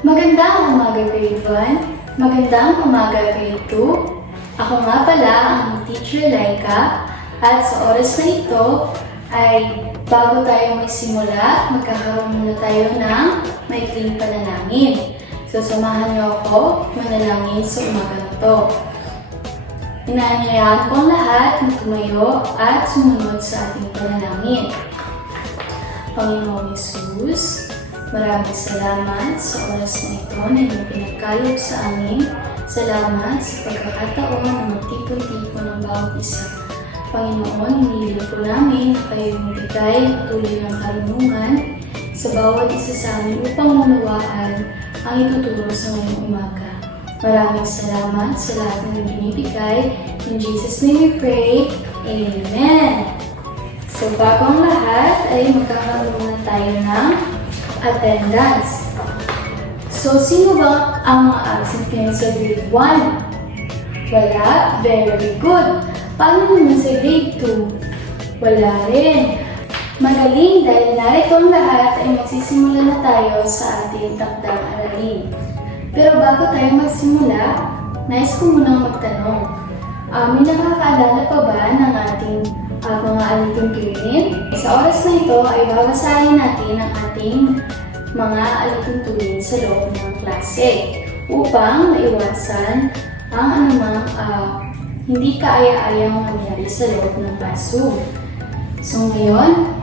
Magandang umaga grade 1, magandang umaga grade 2. Ako nga pala ang teacher Laika at sa oras na ito ay bago tayo magsimula, magkakaroon muna tayo ng maikling panalangin. So samahan niyo ako manalangin sa umaga na ito. Inaanyayahan ko ang lahat na tumayo at sumunod sa ating panalangin. Panginoong Hesus, maraming salamat sa oras na ito na iyong pinagkaloob sa amin. Salamat sa pagkakataon na magtipon-tipon ng bawat isa. Panginoon, hinihiling po namin na kayo magbigay ng patuloy ng karunungan sa bawat isa sa amin upang manawaan ang ituturo sa ngayong umaga. Maraming salamat sa lahat ng binibigay. In Jesus' name we pray. Amen. So bago ang lahat ay magkakaroon muna tayo ng attendance. So sino ba ang mga absent ngayon sa grade 1? Wala? Very good. Paano naman sa grade 2? Wala rin. Magaling dahil narito ang lahat ay magsisimula na tayo sa ating takdang aralin. Pero bago tayo magsimula, nais ko munang magtanong. May nakakaalala pa ba ng ating mga alituntunin? Sa oras na ito ay babasahin natin ang ating mga alituntunin sa loob ng klase upang maiwasan ang anumang hindi kaaya-ayang mangyari sa loob ng classroom. So ngayon,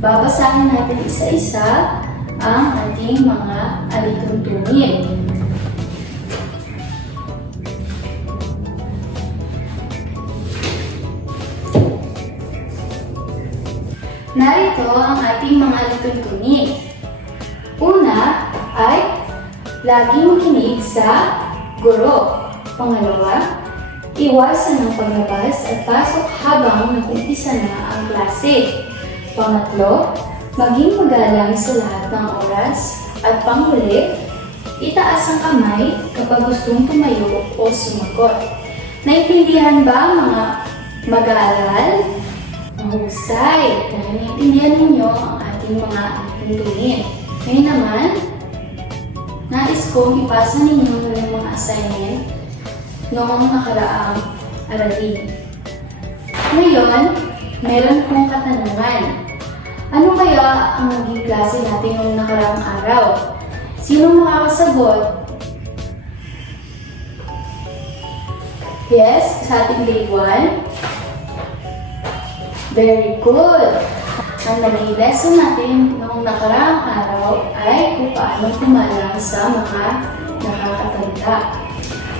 babasahin natin isa-isa ang ating mga alituntunin. Narito ang ating mga alituntunin. Una ay laging makinig sa guro. Pangalawa, iwasan ang paglabas at pasok habang nag-umpisa na ang klase. Pangatlo, maging magalang sa lahat ng oras. At panghuli, itaas ang kamay kapag gustong tumayo o sumagot. Naintindihan ba mga mag-aaral? Mahusay! Dahil naintindihan ninyo ang ating mga alituntunin. Ngayon naman, nais kong ipasa ninyo yung mga assignment noong nakaraang aralin. Ngayon, meron kong katanungan. Ano kaya ang naging klase natin noong nakaraang araw? Sino makakasagot? Yes, sa ating grade 1? Very good! Ang naging lesson natin noong nakaraang araw ay kung paano kumalang sa mga nakakatanda.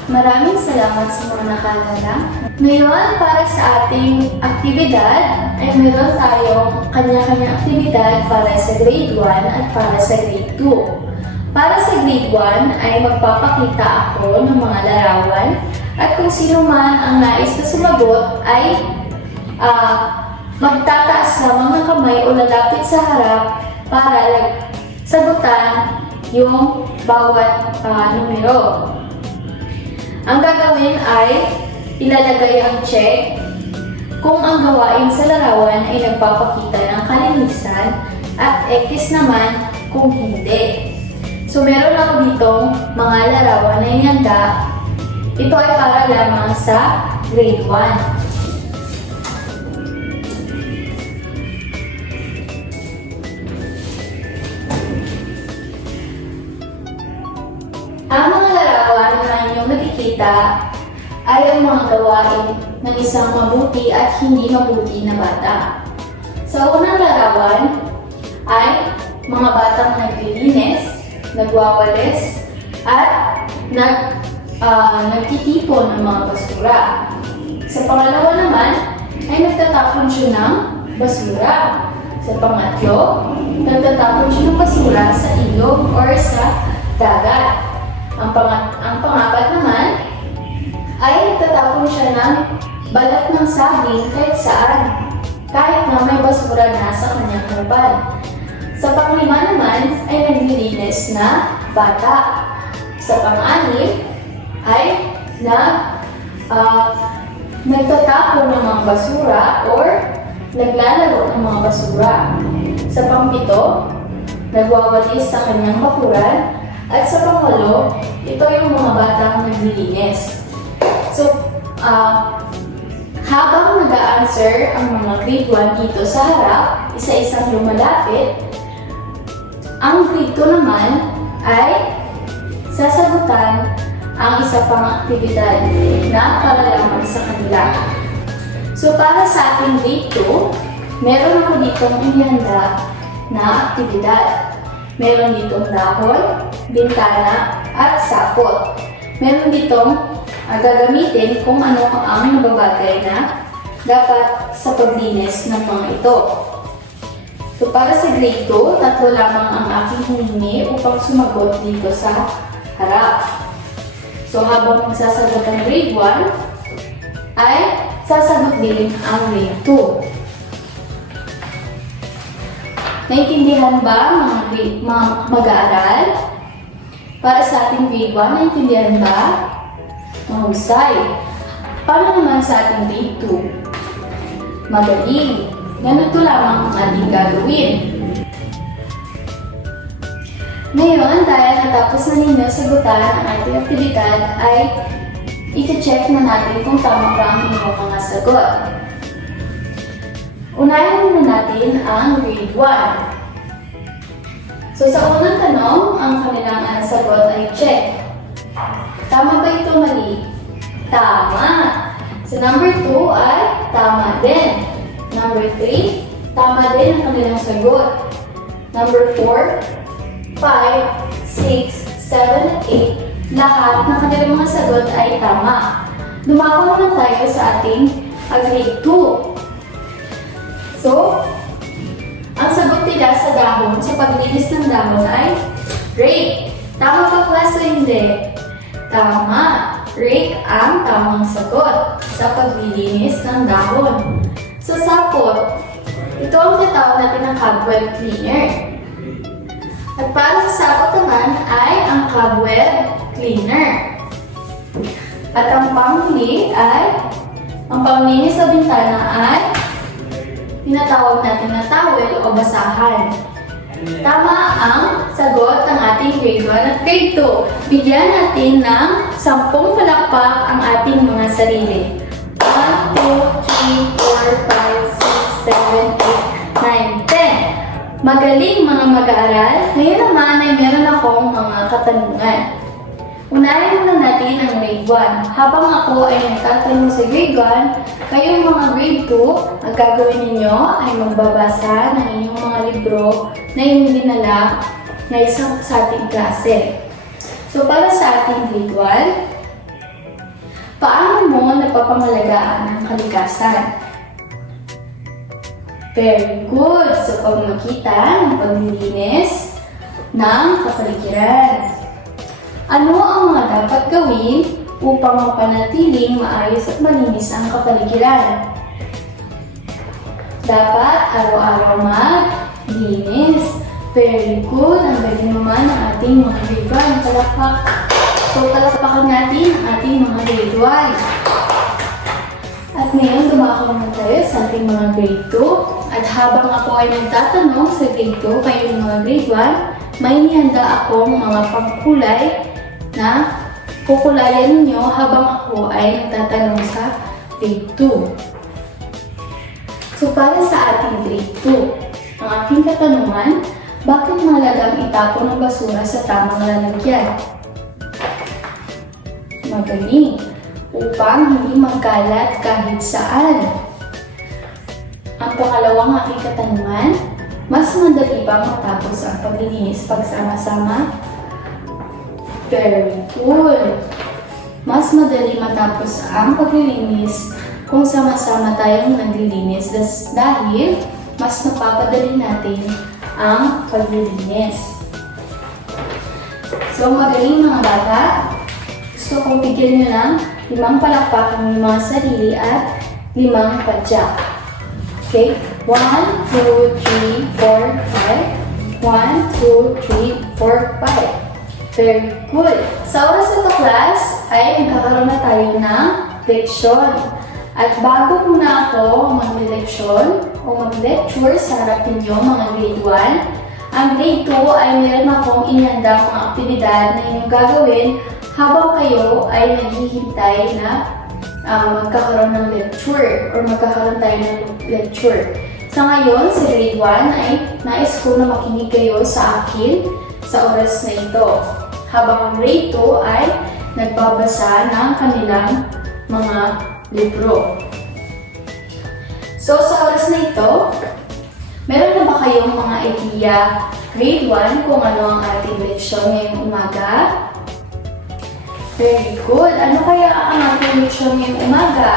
Maraming salamat sa mga nakalala. Ngayon, para sa ating aktibidad, ay meron tayong kanya-kanya aktibidad para sa grade 1 at para sa grade 2. Para sa grade 1 ay magpapakita ako ng mga larawan at kung sino man ang nais na sumagot ay magtataas lamang ng kamay o lalapit sa harap para sagutan yung bawat numero. Ang gagawin ay ilalagay ang check kung ang gawain sa larawan ay nagpapakita ng kalinisan at X naman kung hindi. So meron ako ditong mga larawan na inihanda. Ito ay para lamang sa grade 1. Ang mga larawan na inyong nakikita ay ang mga gawain ng isang mabuti at hindi mabuti na bata. Sa unang larawan ay mga batang naglilinis, nagwawalis, at nagtitipon ng mga basura. Sa pangalawa naman ay nagtatapon siya ng basura. Sa pangatlo, nagtatapon siya ng basura sa ilog or sa dagat. Ang pangapat naman ay nagtatapon siya ng balat ng saging kahit saan, kahit na may basura na sa kanyang harapan. Sa panglima naman ay naglilinis na bata. Sa pang-anim ay nagtatapon ng mga basura or naglalaro ng mga basura. Sa pang-pito, nagwawalis sa kanyang bakuran. At sa pangalo, ito yung mga batang naglilinis. So, habang nag-a-answer ang mga grade 1 dito sa harap, isa-isang lumalapit, ang grade 2 naman ay sasagutan ang isa pang aktibidad na para lamang sa kanila. So, para sa ating grade 2, meron ako ditong inihanda na aktibidad. Meron ditong dahon, bintana, at sapot. Meron ditong gagamitin kung ano ang nababagay na dapat sa paglinis ng mga ito. So, para sa grade 2, 3 lamang ang aking hiningi upang sumagot dito sa harap. So, habang magsasagot ang grade 1, ay sasagot din ang grade 2. Naintindihan ba mga mag-aaral? Para sa ating grade 1, naintindihan ba? Mahusay. Paano naman sa ating grade 2? Magaling. Ganito lamang ang ating gagawin. Ngayon, dahil natapos na ninyo sagutan ang ating aktibidad, ay i-check na natin kung tama ba ang inyong mga sagot. Unahin muna natin ang grade 1. So, sa unang tanong, ang kanilang sagot ay check. Tama ba ito mali? Tama! Sa number 2 ay tama din. Number 3, tama din ang kanilang sagot. Number 4, 5, 6, 7, 8, lahat ng kanilang mga sagot ay tama. Dumako naman tayo sa ating grade 2. So, ang sagot nila sa dahon, sa paglinis ng dahon ay rake. Tama ba class o hindi? Tama. Rake ang tamang sagot sa paglilinis ng dahon. Sa sapot, ito ang tinatawag natin ng cobweb cleaner. At para sa sapot naman ay ang cobweb cleaner. At ang panghuli ay, ang panglinis sa bintana ay tinatawag natin na towel o basahan. Tama ang sagot ng ating grade 1 at grade 2. Bigyan natin ng 10 palakpak ang ating mga sarili. 1, 2, 3, 4, 5, 6, 7, 8, 9, 10. Magaling mga mag-aaral. Ngayon naman ay meron akong mga katanungan. Unahin muna natin ang grade 1. Habang ako ay nagtatanong sa grade 1, kayong mga grade 2, ang gagawin ninyo ay magbabasa ng inyong mga libro na inyong dinala na isang sa ating klase. So, para sa ating grade 1, paano mo napapangalagaan ang kalikasan? Very good! So, pagmakita ng paglilinis ng kapaligiran. Ano ang mga dapat gawin upang mapanatiling maayos at malinis ang kapaligiran? Dapat araw-araw maglinis. Very good. Ang galing naman ng ating mga grade 1. Palakpak. So, palakpakan natin ang ating mga grade 1. At ngayon, dumako naman tayo sa ating mga grade 2. At habang ako ay nagtatanong sa grade 2, kayong mga grade 1, may nihanda akong mga pangkulay na kukulayan ninyo habang ako ay nagtatanong sa grade 2. So, para sa ating grade 2, ang aking katanungan, bakit mahalagang itapon ang basura sa tamang lalagyan? Magaling! Upang hindi magkalat kahit saan. Ang pangalawang aking katanungan, mas madali bang matapos ang paglilinis pagsama-sama? Very good! Mas madali matapos ang paglilinis kung sama-sama tayong naglilinis dahil mas napapadali natin ang paglilinis. So, magaling mga bata. Gusto kong bigyan nyo ng 5 palakpak ang mga sarili at 5 padyak. Okay? 1, 2, 3, 4, 5. 1, 2, 3, 4, 5. Very good. Sa oras ito, class, ay magkakaroon na tayo ng leksyon. At bago muna ako mag-leksyon o mag-lecture sa harap ninyo mga grade 1, Ang grade 2 ay meron akong inihanda mga aktibidad na inyong gagawin habang kayo ay naghihintay na magkakaroon ng lecture or magkakaroon tayo ng lecture. Sa ngayon, sa grade 1 ay nais ko na makinig kayo sa akin sa oras na ito. Habang ang grade 2 ay nagbabasa ng kanilang mga libro. So, sa oras na ito, meron na ba kayong mga idea, grade 1, kung ano ang ating leksyon ngayong umaga? Very good. Ano kaya ang ating leksyon ngayong umaga?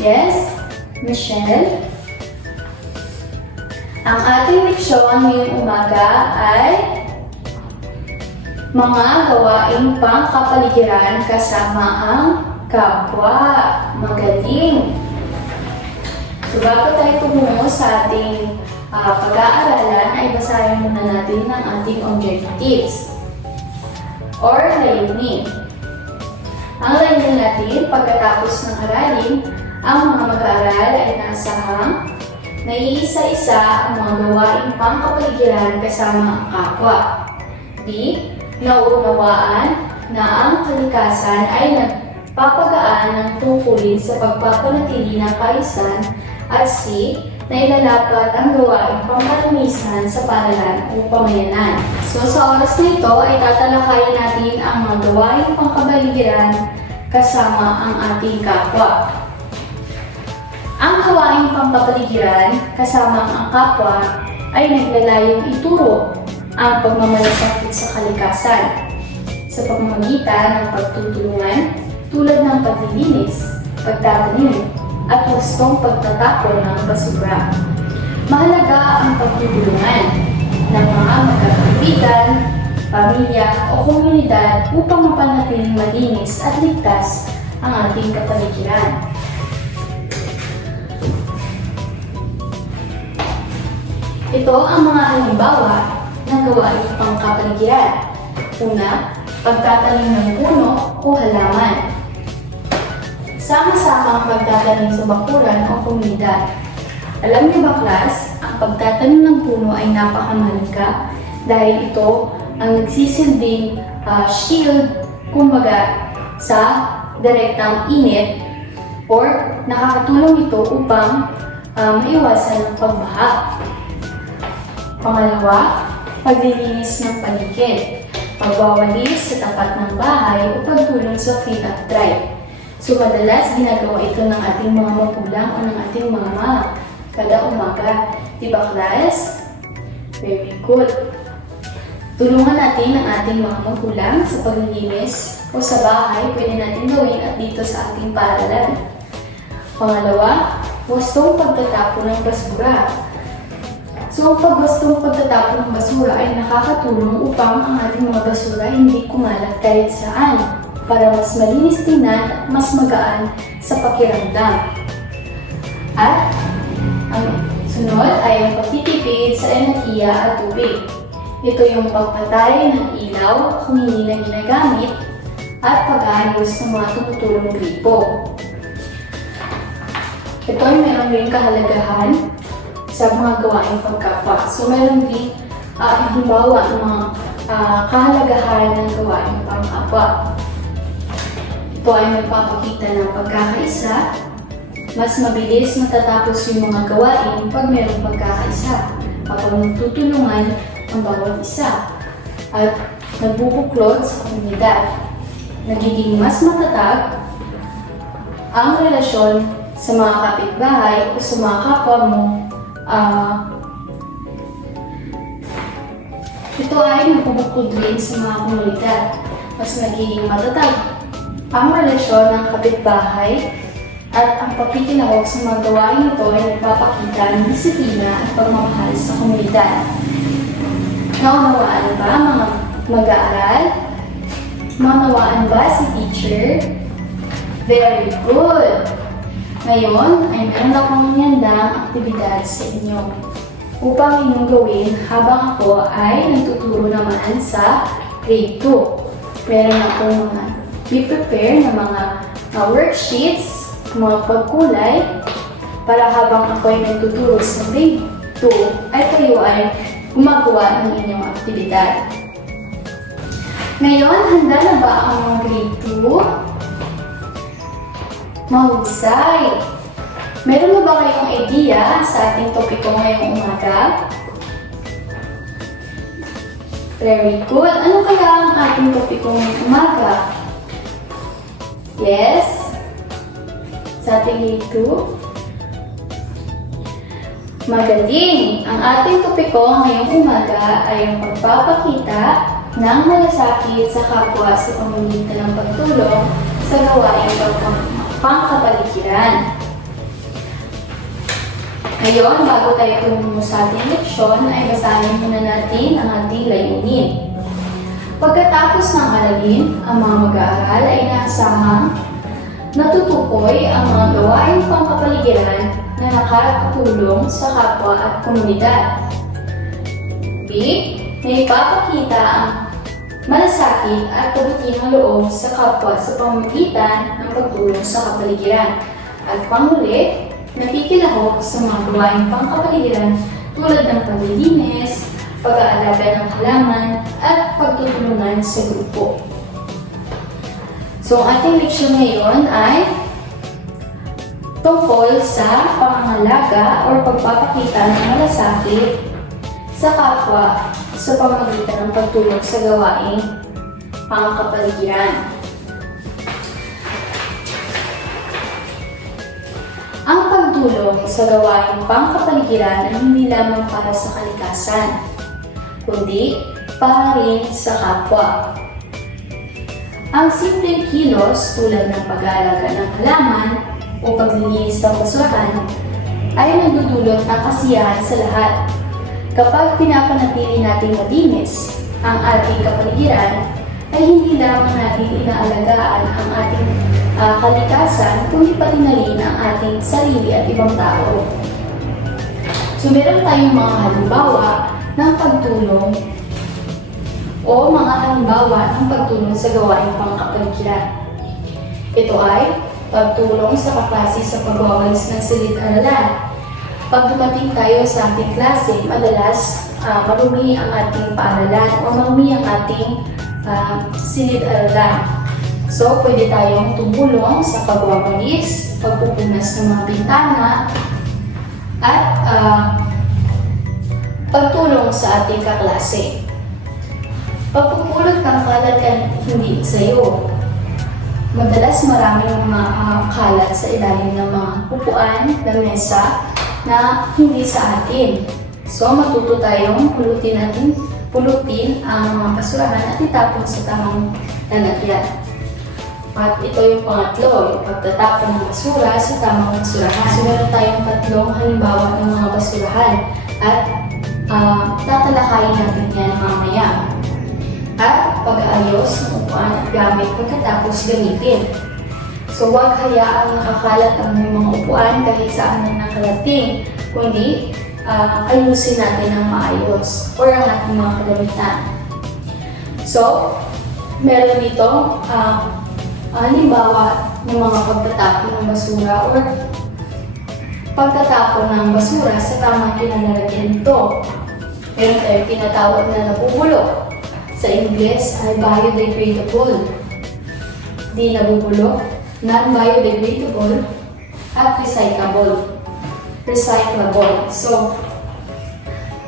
Yes? Michelle? Ang ating leksyon ngayong umaga ay mga gawaing pangkapaligiran kasama ang kapwa. Magaling! So, bago tayo tumungo sa ating pag-aaralan, ay basahin muna natin ang ating objectives or layunin. Ang layunin natin pagkatapos ng aralin, ang mga mag-aaral ay nasahang na iisa-isa ang mga gawaing pangkapaligiran kasama ang kapwa. B. Nauunawaan na ang kalikasan ay nagpapagaan ng tungkulin sa pagpapanatili ng kaayusan. At C. Nailalapat ang gawaing pamparamisan sa paaralan o pamayanan. So sa oras na ito ay tatalakayin natin ang mga gawaing pangkapaligiran kasama ang ating kapwa. Ang gawaing pangkapaligiran kasama ang kapwa ay naglalayong ituro ang pagmamalasakit sa kalikasan sa pamamagitan ng pagtutulungan tulad ng paglilinis, pagtatanim, at wastong pagtatapon ng basura. Mahalaga ang pagtutulungan ng mga magkakaibigan, pamilya o komunidad upang mapanatiling malinis at ligtas ang ating kapaligiran. Ito ang mga halimbawa ng gawaing pangkapaligiran. Una, pagtatanim ng puno o halaman. Sama-sama ang pagtatanim sa bakuran o komunidad. Alam niyo ba, class, ang pagtatanim ng puno ay napakamahalaga dahil ito ang nagsisilbing shield, kumbaga, sa direktang init or nakakatulong ito upang maiwasan ang pagbaha. Pangalawa, paglilinis ng paligid, pagwawalis sa tapat ng bahay o pagtulong sa clean-up drive. So, madalas ginagawa ito ng ating mga magulang o ng ating mama kada umaga. Diba, class? Very good. Tulungan natin ang ating mga magulang sa paglilinis o sa bahay. Pwede natin gawin at dito sa ating paaralan. Pangalawa, wastong pagtatapon ng basura. So, ang wastong pagtatapon ng basura ay nakakatulong upang ang ating mga basura hindi kumalat kahit saan, para mas malinis tingnan at mas magaan sa pakiramdam. At ang sunod ay ang pagtitipid sa enerhiya at tubig. Ito yung pagpatay ng ilaw kung hindi na ginagamit at pag-aayos ng mga tumutulong gripo. Ito ay meron rin kahalagahan sa mga gawaing pagkapwa. So meron din halimbawa ng mga kahalagahan ng gawaing pangkapwa. Ito ay magpapakita ng pagkakaisa. Mas mabilis matatapos yung mga gawain pag mayroong pagkakaisa, kapag nagtutulungan ang bawat isa, at nagbubuklod sa komunidad. Nagiging mas matatag ang relasyon sa mga kapitbahay o sa mga kapwa mo. Ito ay nagbubuklod rin sa mga komunidad. Mas nagiging matatag ang relasyon ng kapitbahay at ang pakikinahog sa mga gawain ito ay nagpapakita ng disiplina at pagmamahal sa komunidad. Naunawaan ba mga mag-aaral? Naunawaan ba si teacher? Very good! Ngayon ay meron akong nyandang aktibidad sa inyo upang inyong gawin habang ako ay nagtuturo naman sa grade 2. Meron akong mga prepare ng mga worksheets, mga pagkulay, para habang ako ay nagtuturo sa grade 2, ay kayo ay gumagawa ng inyong aktibidad. Ngayon, handa na ba ang mga grade 2? Mahusay! Meron mo ba kayong idea sa ating topiko ngayong umaga? Very good! Ano kaya ang ating topiko ngayong umaga? Yes? Sa ating grade 2? Magaling! Ang ating topiko ngayong umaga ay ang pagpapakita ng malasakit sa kapwa sa pamamagitan ng pagtulong sa gawaing pangkapaligiran. Ngayon, bago tayo tumungo sa ating leksyon, ay basahin muna natin ang ating layunin. Pagkatapos ng aralin, ang mga mag-aaral ay inaasahang natutukoy ang mga gawaing pangkapaligiran na nakatulong sa kapwa at komunidad. B. May ipapakita ang malasakit at kabutihan loob sa kapwa sa pamamagitan ng pagtulong sa kapaligiran. At panghuli, nakikilahok sa mga gawaing pangkapaligiran tulad ng paglilinis, pag-aalaga ng halaman, at pagtutulungan sa grupo. So, ang ating leksyon ngayon ay tungkol sa pangangalaga o pagpapakita ng malasakit sa kapwa sa pamamagitan ng pagtulong sa gawaing pangkapaligiran. Ang pagtulong sa gawaing pangkapaligiran ay hindi lamang para sa kalikasan, kundi para rin sa kapwa. Ang simpleng kilos tulad ng pag-aalaga ng halaman o paglilinis ng basurahan ay nagdudulot ng kasiyahan sa lahat. Kapag pinapanatili natin malinis ang ating kapaligiran, ay hindi lamang natin inaalagaan ang ating kalikasan, kundi pati na rin ang ating sarili at ibang tao. So, meron tayong mga halimbawa ng pagtulong o mga halimbawa ng pagtulong sa gawaing pangkapaligiran. Ito ay pagtulong sa kaklase sa pagwawalis ng silid-aralan. Pag dumating tayo sa ating klase, madalas marumi ang ating paaralan o marumi ang ating silid-aralan. So, pwede tayong tumulong sa pagwawalis, pagpupunas ng mga bintana, at pagtulong sa ating kaklase. Pagpupulot ng kalat ay hindi sa'yo. Madalas maraming mga kalat sa ilalim ng mga upuan, ng mesa, na hindi sa atin. So, matuto tayong pulutin ang mga basurahan at itapon sa tamang lalagyan. At ito yung pangatlo, yung pagtatapon ng basura sa tamang basurahan. So, meron tayong tatlong halimbawa ng mga basurahan at tatalakayin natin yan mamaya. At pag-aayos ng upuan at gamit pagkatapos gamitin. So, huwag hayaang nakakalat ang mga upuan kahit saan na nakarating, kundi ayusin natin ng maayos or ang ating mga kagamitan. So, meron dito halimbawa ng mga pagtatapon ng basura or pagtatapon ng basura sa tamang kinalalagyan nito. Meron tayong tinatawag na nabubulok. Sa Ingles ay biodegradable. Di nabubulok, non-biodegradable, at recyclable. So,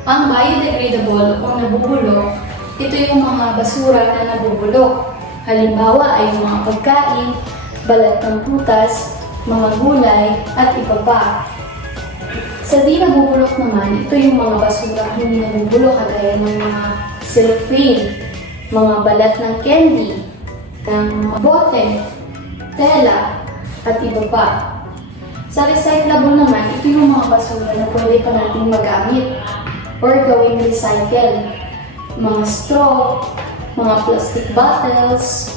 ang biodegradable o nabubulok, ito yung mga basura na nabubulok. Halimbawa ay mga pagkain, balat ng prutas, mga gulay, at iba pa. Sa di nabubulok naman, ito yung mga basura hindi nabubulok kagaya ng mga cellophane, mga balat ng candy, ng bote, tela, at iba pa. Sa recyclable naman, ito yung mga basura na pwede pa natin magamit or gawing recycle. Mga straw, mga plastic bottles,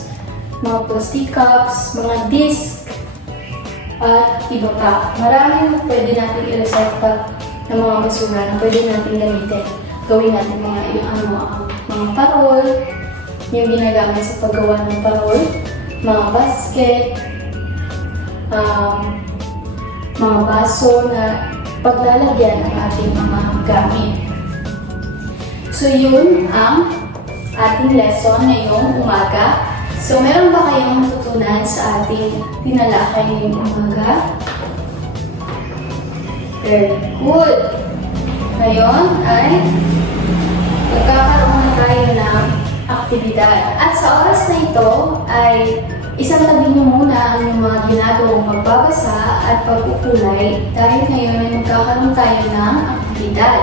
mga plastic cups, mga disc, at iba pa. Maraming pwede natin i-recycle ng mga basura na pwede natin gamitin. Gawin natin mga parol, yung ginagamit sa paggawa ng parol, mga basket, mga baso na paglalagyan ng ating mga gamit. So yun ang ating lesson ngayong umaga. So meron ba kayong natutunan sa ating tinalakay ngayong umaga? Very good! Ngayon ay magkakaroon na tayo ng aktibidad. At sa oras na ito ay isang tabi niyo muna ang inyong mga ginagawang pagbabasa at pagkukulay dahil ngayon ay magkakaroon tayo ng aktibidad.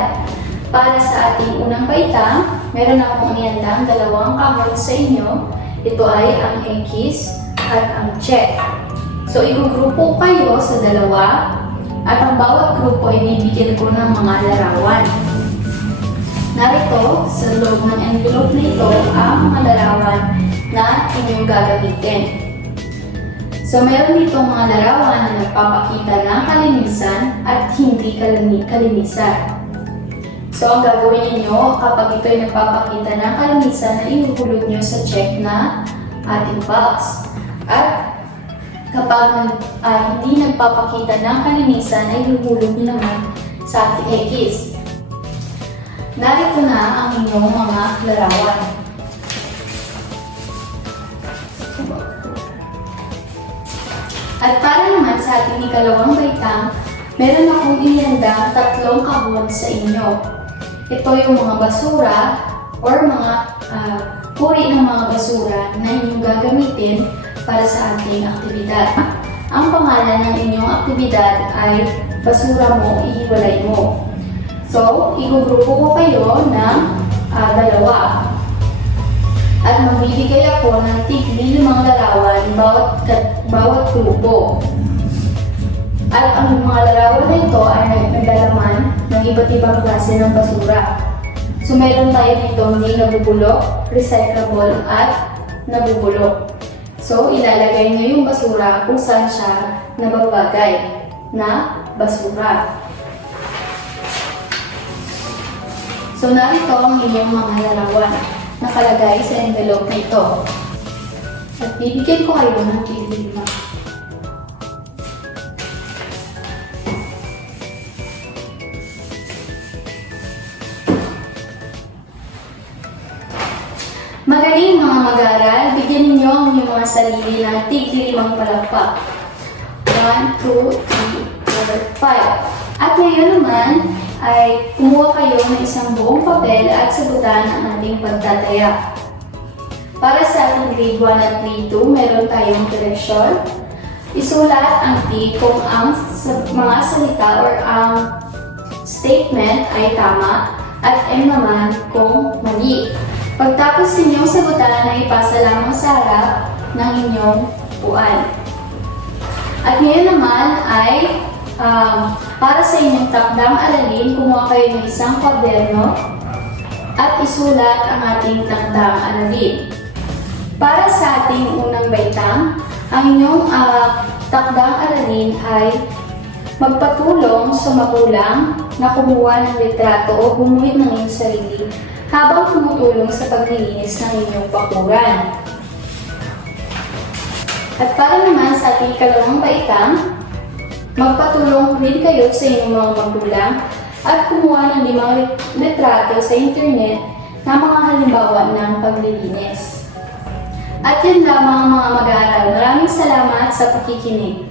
Para sa ating unang baitang, meron akong iandang dalawang kahon sa inyo. Ito ay ang X at ang check. So, igugrupo kayo sa dalawa at ang bawat grupo ay bibigyan ko ng mga larawan. Narito, sa loob ng envelope na ito, ang mga larawan na inyong gagamitin. So, meron ditong mga larawan na nagpapakita ng kalinisan at hindi kalinisan. So, ang gagawin niyo kapag ito ay nagpapakita ng kalinisan na ihuhulog niyo sa check na ating box. At kapag hindi nagpapakita ng kalinisan ay ihuhulog niyo naman sa ating X. Narito na ang inyong mga larawan. At para naman sa ating ikalawang baitang, meron akong inihandang 3 kahon sa inyo. Ito yung mga basura or mga puri ng mga basura na inyong gagamitin para sa ating aktibidad. Ang pangalan ng inyong aktibidad ay basura mo, ihiwalay mo. So, igugrupo ko kayo ng dalawa. At magbibigay ako ng tig-5 larawan bawat grupo. At ang mga larawan na ito ay naglalaman ng iba't ibang klase ng basura. So, meron tayo dito hindi nabubulok, recyclable, at nabubulok. So, ilalagay nyo yung basura kung saan siya nababagay na basura. So, narito ang inyong mga larawan nakalagay sa envelope na ito. At bibigyan ko kayo ng tig-5. Magaling mga mag-aaral, bigyan ninyo ang inyong mga sarili ng tig-5 palakpak. 1, 2, 3, 4, 5. At ngayon naman, ay kumuha kayo ng isang buong papel at sagutan ang ating pagtataya. Para sa ating grade 1 at grade 2, meron tayong direksyon. Isulat ang T kung ang mga salita or ang statement ay tama at M naman kung mali. Pagtapos ninyong sagutan ay ipasa lamang sa harap ng inyong upuan. At ngayon naman ay para sa inyong takdang aralin, kumuha kayo ng isang kwaderno at isulat ang ating takdang aralin. Para sa ating unang baitang, ang inyong takdang aralin ay magpatulong sa magulang na kumuha ng litrato o gumuhit ng inyong sarili habang tumutulong sa paglilinis ng inyong bakuran. At para naman sa ating ikalawang baitang, magpatulong rin kayo sa inyong mga magulang at kumuha ng 5 litrato sa internet na mga halimbawa ng paglilinis. At yun lamang mga mag-aaral. Maraming salamat sa pakikinig.